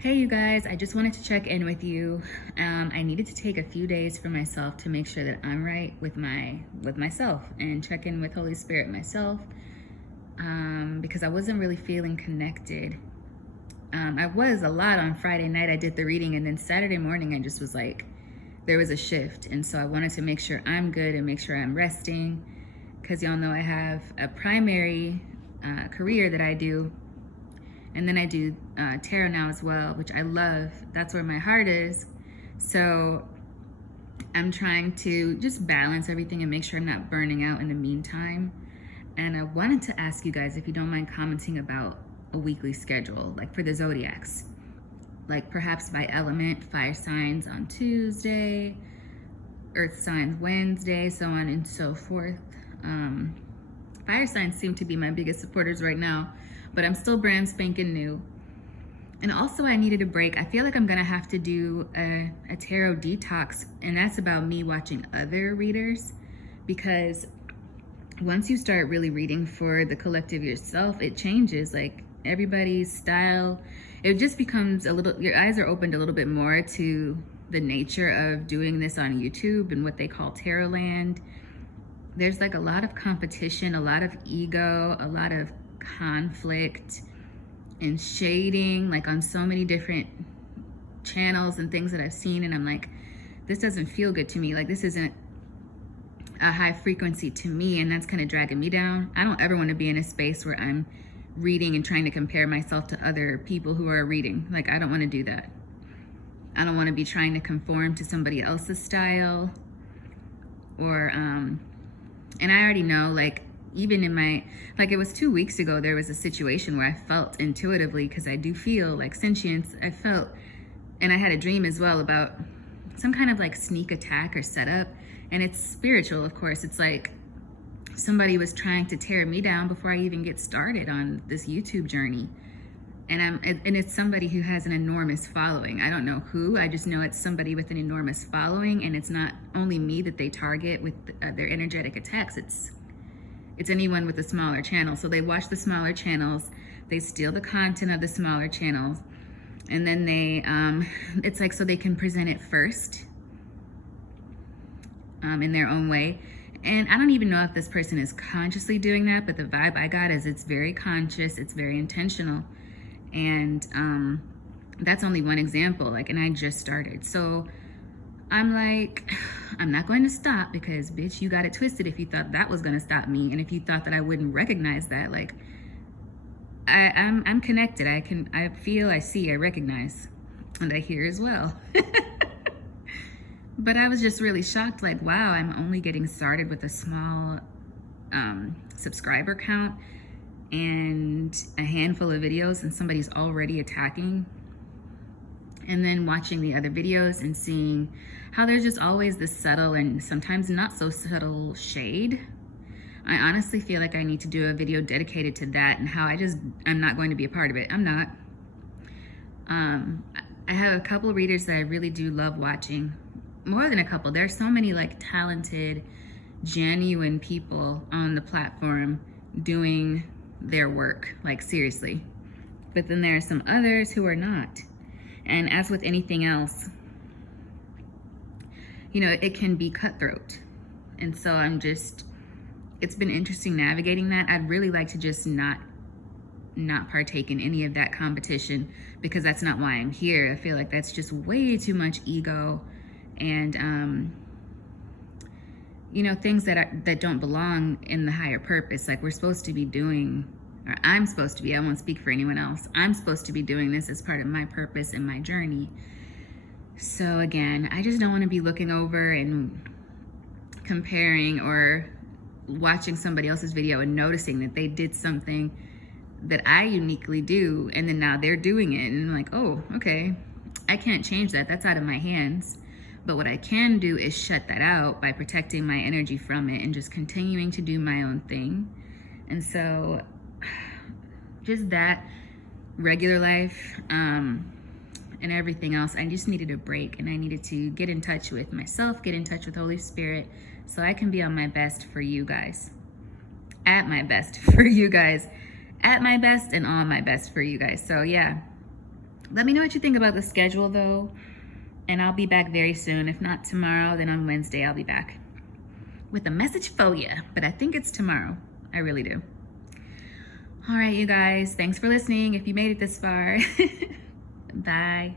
Hey you guys, I just wanted to check in with you. I needed to take a few days for myself to make sure that I'm right with myself and check in with Holy Spirit myself, because I wasn't really feeling connected. I was a lot on Friday night. I did the reading, and then Saturday morning I just was like, there was a shift, and so I wanted to make sure I'm good and make sure I'm resting, because y'all know I have a primary career that I do. And then I do tarot now as well, which I love. That's where my heart is. So I'm trying to just balance everything and make sure I'm not burning out in the meantime. And I wanted to ask you guys if you don't mind commenting about a weekly schedule, like for the zodiacs. Like perhaps by element, fire signs on Tuesday, earth signs Wednesday, so on and so forth. Fire signs seem to be my biggest supporters right now, but I'm still brand spanking new. And also I needed a break. I feel like I'm gonna have to do a tarot detox, and that's about me watching other readers, because once you start really reading for the collective yourself, it changes, like everybody's style. It just becomes a little, your eyes are opened a little bit more to the nature of doing this on YouTube and what they call Tarotland. There's like a lot of competition, a lot of ego, a lot of conflict and shading, like on so many different channels and things that I've seen, and I'm like, this doesn't feel good to me. Like this isn't a high frequency to me, and that's kind of dragging me down. I don't ever want to be in a space where I'm reading and trying to compare myself to other people who are reading. Like I don't want to do that. I don't want to be trying to conform to somebody else's style, or and I already know, like even in my, like it was 2 weeks ago, there was a situation where I felt intuitively, because I do feel like sentience, I felt, and I had a dream as well about some kind of like sneak attack or setup, and it's spiritual, of course. It's like somebody was trying to tear me down before I even get started on this YouTube journey. And it's somebody who has an enormous following. I don't know who, I just know it's somebody with an enormous following, and it's not only me that they target with their energetic attacks, it's anyone with a smaller channel. So they watch the smaller channels, they steal the content of the smaller channels, and then they, it's like so they can present it first in their own way. And I don't even know if this person is consciously doing that, but the vibe I got is it's very conscious, it's very intentional. And that's only one example, like, and I just started. So I'm like, I'm not going to stop, because bitch, you got it twisted if you thought that was gonna stop me, and if you thought that I wouldn't recognize that. Like I'm connected. I feel, I see, I recognize, and I hear as well. But I was just really shocked, like, wow, I'm only getting started with a small subscriber count and a handful of videos, and somebody's already attacking. And then watching the other videos and seeing how there's just always this subtle and sometimes not so subtle shade. I honestly feel like I need to do a video dedicated to that, and how I'm not going to be a part of it. I'm not. I have a couple of readers that I really do love watching. More than a couple. There's so many like talented, genuine people on the platform doing their work, like seriously. But then there are some others who are not. And as with anything else, you know, it can be cutthroat. And so it's been interesting navigating that. I'd really like to just not partake in any of that competition, because that's not why I'm here. I feel like that's just way too much ego and you know, things that don't belong in the higher purpose. Like we're supposed to be doing, or I'm supposed to be, I won't speak for anyone else, I'm supposed to be doing this as part of my purpose and my journey. So again, I just don't want to be looking over and comparing or watching somebody else's video and noticing that they did something that I uniquely do, and then now they're doing it, and I'm like, oh, okay, I can't change that, that's out of my hands. But what I can do is shut that out by protecting my energy from it and just continuing to do my own thing. And so just that, regular life, and everything else, I just needed a break, and I needed to get in touch with myself, get in touch with Holy Spirit, so I can be on my best for you guys. At my best for you guys. At my best and on my best for you guys. So yeah, Let me know what you think about the schedule though, and I'll be back very soon. If not tomorrow, then on Wednesday I'll be back with a message for you, but I think it's tomorrow. I really do. All right, you guys, thanks for listening. If you made it this far, bye.